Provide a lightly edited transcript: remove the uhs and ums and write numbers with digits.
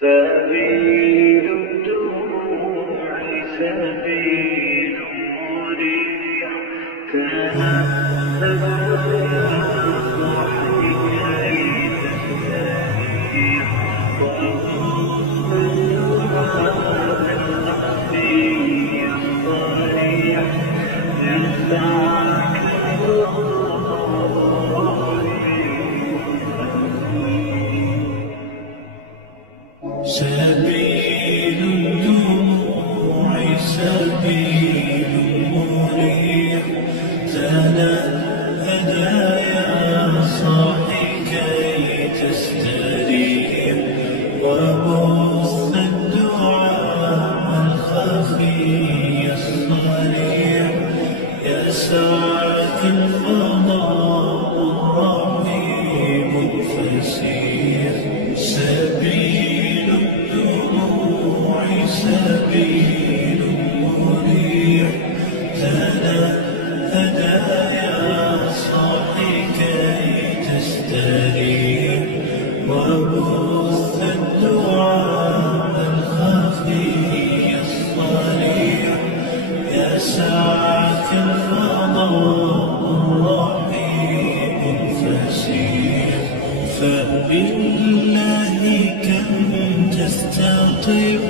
سبيل الدموع سبيل مريح تنهد يا صاحي كي تستريح وأغض الدماء الخفي الصريح ينفعك سبيل الدموع سبيل مريح تنهد يا صاحي كي تستريح وبث الدعاء الخفي الصريح يسعك الفضاء الرحيم الفسيح سبيل الدموع سبيل مريح تنهد يا صاحي كي تستريح وبث الدعاء الخفي الصريح يسعك الفضاء الرحيم الفسيح فبالله كم تستطيع